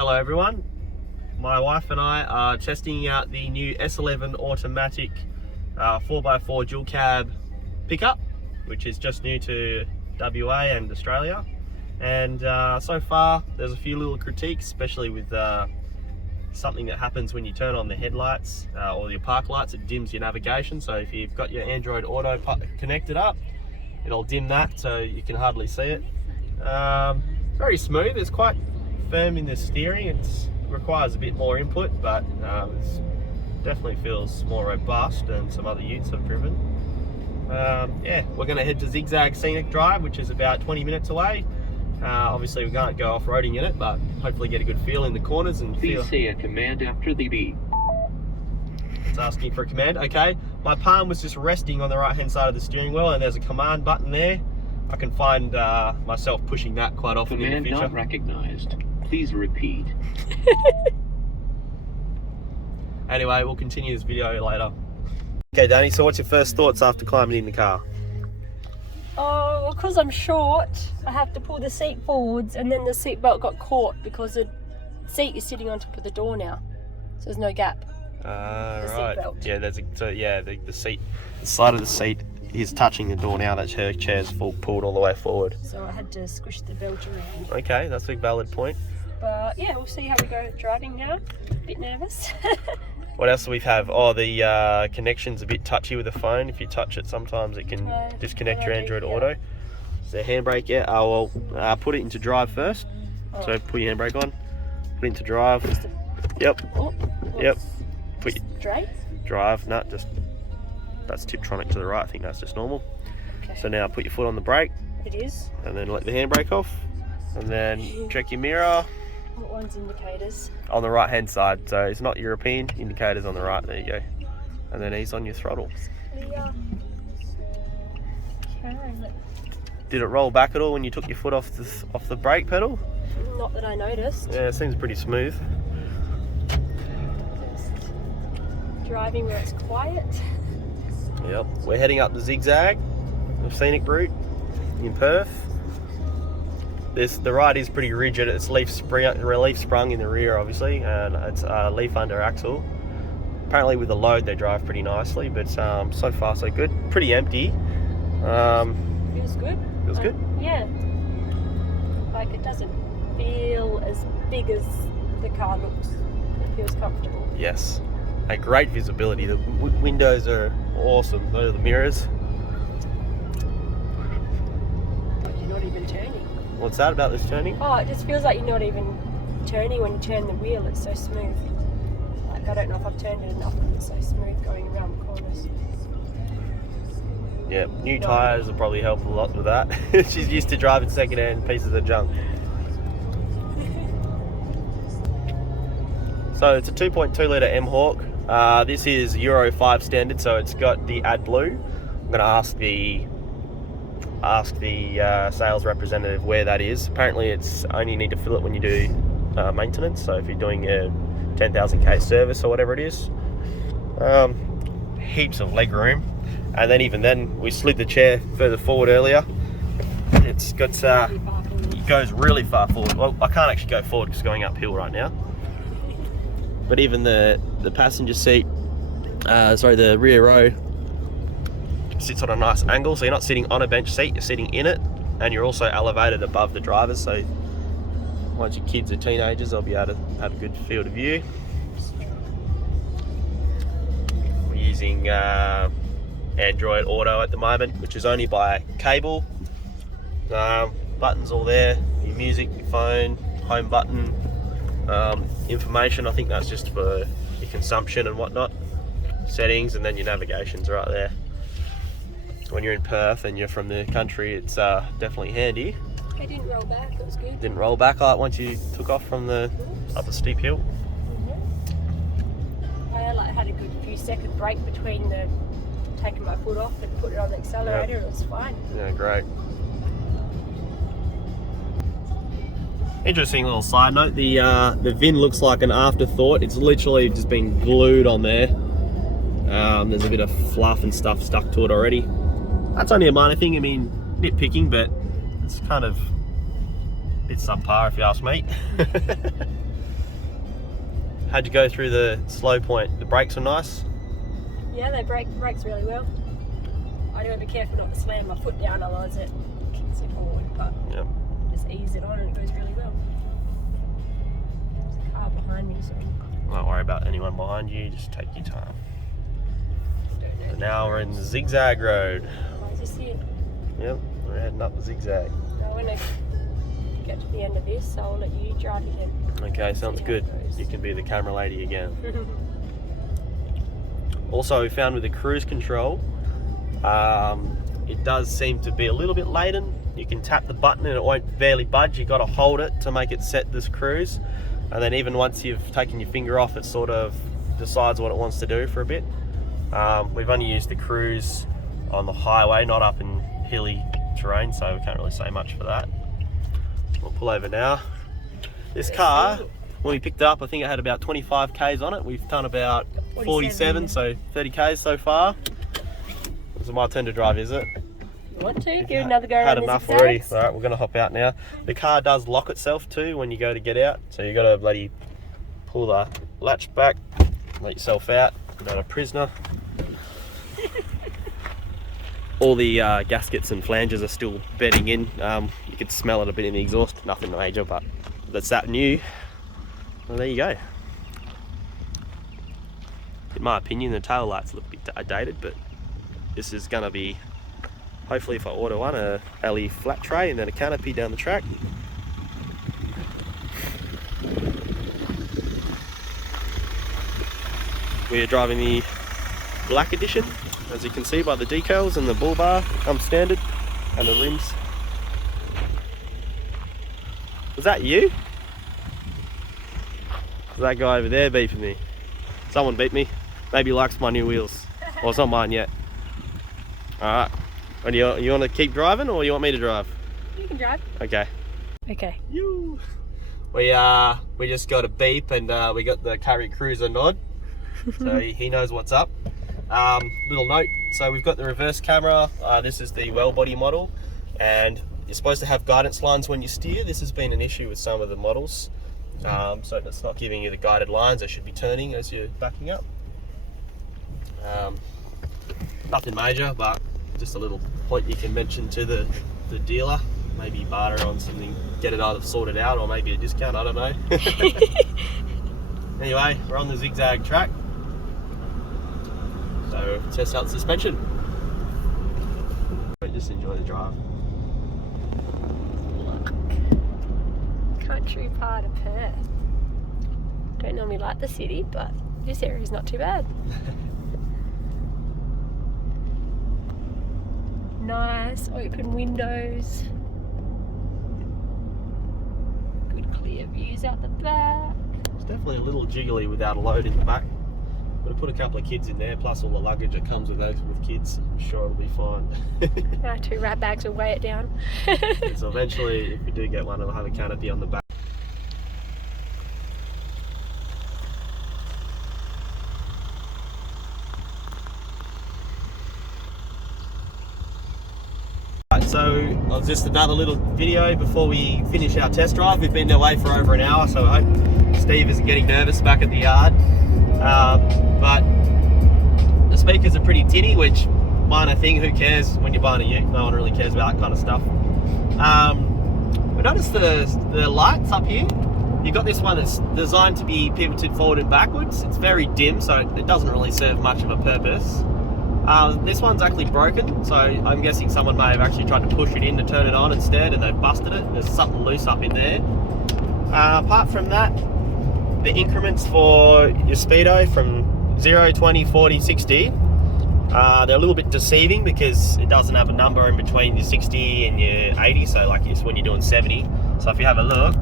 Hello everyone, my wife and I are testing out the new S11 automatic 4x4 dual cab pickup, which is just new to WA and Australia. And so far there's a few little critiques, especially with something that happens when you turn on the headlights or your park lights. It dims your navigation, so if you've got your Android Auto connected up, it'll dim that so you can hardly see it. Very smooth, it's quite firm in the steering. It requires a bit more input, but it definitely feels more robust than some other utes I've driven. Yeah, we're going to head to Zigzag Scenic Drive, which is about 20 minutes away. Obviously we can't go off-roading in it, but hopefully get a good feel in the corners and Please say a command after the beep. It's asking for a command. Okay, my palm was just resting on the right hand side of the steering wheel, and there's a command button there. I can find myself pushing that quite often Command in the future. not recognized. Please repeat. Anyway, we'll continue this video later. Okay, Danny, so what's your first thoughts after climbing in the car? Oh, well, because I'm short, I have to pull the seat forwards, and then the seat belt got caught because the seat is sitting on top of the door now, so there's no gap. Right. Seatbelt. Yeah, the seat, the side of the seat is touching the door now. That her chair's pulled all the way forward. So I had to squish the belt around. Okay, that's a valid point. But yeah, we'll see how we go driving now. A bit nervous. What else do we have? Oh, the connection's a bit touchy with the phone. If you touch it, sometimes it can disconnect your Android Auto. So handbrake, yeah. Well, put it into drive first. Oh. So put your handbrake on. Put it into drive. Yep. Oh, Yep. Put your straight. drive. No, just that's Tiptronic to the right. I think that's just normal. Okay. So now put your foot on the brake. It is. And then let the handbrake off. And then check your mirror. What one's indicators? On the right hand side, so it's not European, indicators on the right, there you go. And then ease on your throttle. Yeah. Okay. Did it roll back at all when you took your foot off the brake pedal? Not that I noticed. Yeah, it seems pretty smooth. Just driving where it's quiet. Yep, we're heading up the Zigzag, the scenic route in Perth. The ride is pretty rigid. It's relief sprung in the rear, obviously, and it's leaf under axle. Apparently with the load they drive pretty nicely, but so far so good. Pretty empty. Feels good. Feels good? Yeah. Like it doesn't feel as big as the car looks. It feels comfortable. Yes. A great visibility. The windows are awesome. Those are the mirrors. You're not even turning. What's that about this turning? Oh, it just feels like you're not even turning when you turn the wheel. It's so smooth. Like I don't know if I've turned it enough, but it's so smooth going around the corners. Yeah, new tyres will probably help a lot with that. She's used to driving second-hand pieces of junk. So it's a 2.2 litre M-Hawk. This is Euro 5 standard, so it's got the AdBlue. I'm going to ask the sales representative where that is. Apparently it's only need to fill it when you do maintenance, so if you're doing a 10,000k service or whatever it is. Heaps of leg room, and then even then we slid the chair further forward earlier. It's got it goes really far forward. Well, I can't actually go forward because it's going uphill right now, but even the passenger seat, the rear row sits on a nice angle, so you're not sitting on a bench seat, you're sitting in it, and you're also elevated above the driver, so once your kids are teenagers they'll be able to have a good field of view. We're using Android Auto at the moment, which is only by cable. Buttons all there, your music, your phone, home button, information, I think that's just for your consumption and whatnot, settings, and then your navigation's right there. When you're in Perth and you're from the country, it's definitely handy. It didn't roll back, it was good. Didn't roll back like once you took off from up the steep hill. Mm-hmm. I had a good few second break between taking my foot off and putting it on the accelerator. Yep. It was fine. Yeah, great. Interesting little side note, the VIN looks like an afterthought. It's literally just been glued on there. There's a bit of fluff and stuff stuck to it already. That's only a minor thing, I mean, nitpicking, but it's kind of a bit subpar if you ask me. How'd you go through the slow point? The brakes were nice? Yeah, they brakes really well. I do have to be careful not to slam my foot down, otherwise it kicks it forward, but Yep. just ease it on and it goes really well. There's a car behind me, so Don't worry about anyone behind you, just take your time. don't know. And now we're in the zigzag road. Oh, is this it? Yep, we're heading up the zigzag. I want to get to the end of this, so I'll let you drive again. Okay, sounds See how good. it goes. You can be the camera lady again. Also, we found with the cruise control, it does seem to be a little bit laden. You can tap the button and it won't barely budge. You got to hold it to make it set this cruise, and then even once you've taken your finger off, it sort of decides what it wants to do for a bit. We've only used the cruise on the highway, not up in hilly terrain, so we can't really say much for that. We'll pull over now. This car, when we picked it up, I think it had about 25 Ks on it. We've done about 47, so 30 Ks so far. This is my turn to drive, is it? You want to? Give it another go Had around enough the already. zigzags? Alright, we're going to hop out now. The car does lock itself too when you go to get out, so you got to bloody pull the latch back, let yourself out. You're not a prisoner. All the gaskets and flanges are still bedding in. You could smell it a bit in the exhaust. Nothing major, but that's that new. Well, there you go. In my opinion, the tail lights look a bit dated, but this is going to be, hopefully if I order one, a alley flat tray and then a canopy down the track. We are driving the black edition, as you can see by the decals and the bull bar comes standard, and the rims. Was that you? That guy over there beeping me. Someone beat me. Maybe he likes my new wheels. Well, it's not mine yet. Alright. And you want to keep driving or you want me to drive? You can drive. Okay. Okay. We just got a beep and we got the Curry Cruiser nod. So he knows what's up. Little note. So we've got the reverse camera. This is the well body model. And you're supposed to have guidance lines when you steer. This has been an issue with some of the models. So it's not giving you the guided lines. They should be turning as you're backing up. Nothing major, but just a little point you can mention to the dealer. Maybe barter on something, get it either sorted out or maybe a discount, I don't know. Anyway, we're on the zigzag track. So test out suspension. Just enjoy the drive. Look. Country part of Perth. Don't normally like the city, but this area is not too bad. Nice open windows. Good clear views out the back. It's definitely a little jiggly without a load in the back. Got to put a couple of kids in there, plus all the luggage that comes with those with kids. I'm sure it'll be fine. Our 2 rat bags will weigh it down. So eventually, if we do get one, it'll have a canopy on the back. Right, so just another little video before we finish our test drive. We've been away for over an hour, so I hope Steve isn't getting nervous back at the yard. But the speakers are pretty tinny, which minor thing, who cares when you're buying a ute? No one really cares about that kind of stuff. We noticed the lights up here. You've got this one that's designed to be pivoted forward and backwards. It's very dim, so it doesn't really serve much of a purpose. This one's actually broken, so I'm guessing someone may have actually tried to push it in to turn it on instead and they've busted it. There's something loose up in there. Apart from that, the increments for your speedo from 0, 20, 40, 60, they're a little bit deceiving because it doesn't have a number in between your 60 and your 80, so like it's when you're doing 70. So if you have a look,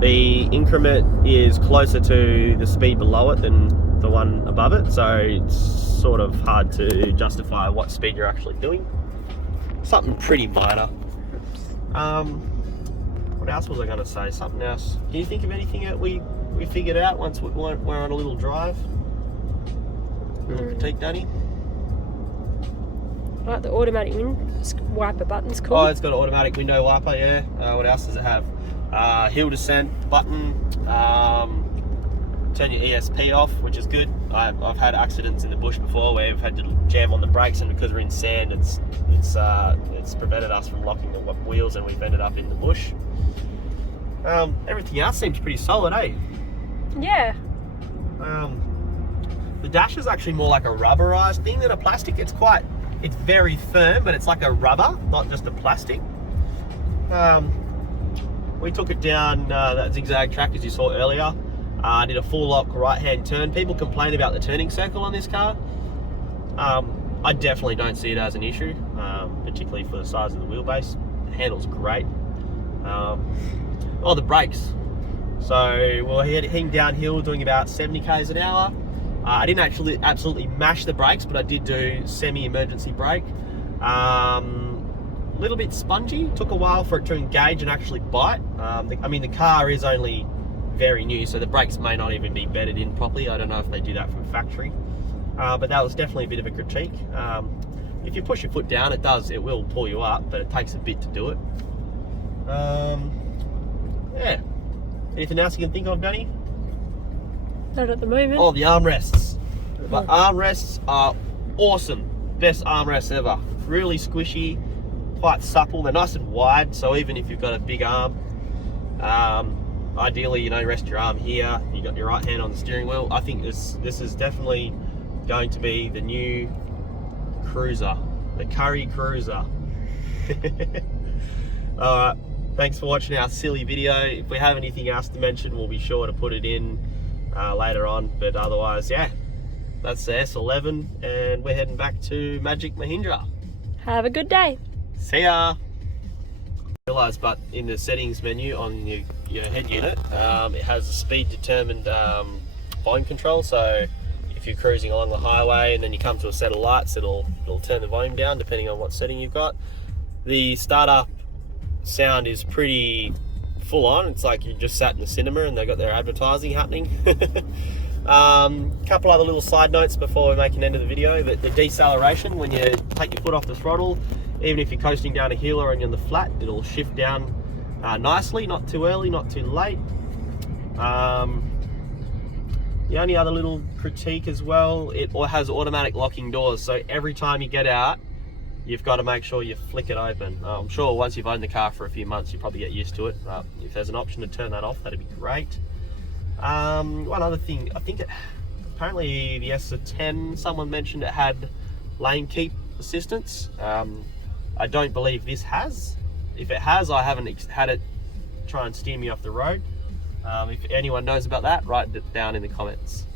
the increment is closer to the speed below it than the one above it, so it's sort of hard to justify what speed you're actually doing. Something pretty minor. What else was I going to say? Something else. Can you think of anything that we figured out once we're on a little drive? Little critique, Danny? Like the automatic wiper button's cool. Oh, it's got an automatic window wiper, yeah. What else does it have? hill descent button, turn your ESP off, which is good. I've had accidents in the bush before where we've had to jam on the brakes, and because we're in sand, it's prevented us from locking the wheels, and we've ended up in the bush. Everything else seems pretty solid, eh? Yeah. The dash is actually more like a rubberized thing than a plastic. It's very firm, but it's like a rubber, not just a plastic. We took it down that zigzag track as you saw earlier. I did a full lock right hand turn. People complain about the turning circle on this car. I definitely don't see it as an issue, particularly for the size of the wheelbase. The handle's great. The brakes. So we're heading downhill doing about 70 k's an hour. I didn't actually absolutely mash the brakes, but I did do semi-emergency brake. A little bit spongy. Took a while for it to engage and actually bite. The car is only very new, so the brakes may not even be bedded in properly. I don't know if they do that from factory. But that was definitely a bit of a critique. If you push your foot down, it will pull you up, but it takes a bit to do it. Yeah. Anything else you can think of, Danny? Not at the moment. Oh, the armrests. The armrests are awesome. Best armrests ever. Really squishy, quite supple. They're nice and wide, so even if you've got a big arm, ideally, rest your arm here. You got your right hand on the steering wheel. I think this is definitely going to be the new cruiser, the Curry Cruiser. Alright, thanks for watching our silly video. If we have anything else to mention, we'll be sure to put it in later on, but otherwise, yeah, that's the S11, and we're heading back to Magic Mahindra. Have a good day. See ya. Realize, but in the settings menu on your head unit, it has a speed determined volume control. So if you're cruising along the highway and then you come to a set of lights, it'll turn the volume down depending on what setting you've got. The startup sound is pretty full on. It's like you just sat in the cinema and they got their advertising happening. Couple other little side notes before we make an end of the video. The deceleration, when you take your foot off the throttle, even if you're coasting down a hill or you're on the flat, it'll shift down nicely, not too early, not too late. The only other little critique as well, it has automatic locking doors, so every time you get out, you've got to make sure you flick it open. I'm sure once you've owned the car for a few months, you probably get used to it. If there's an option to turn that off, that'd be great. One other thing, I think apparently the S10, someone mentioned it had lane keep assistance. I don't believe this has. If it has, I haven't had it try and steer me off the road. If anyone knows about that, write it down in the comments.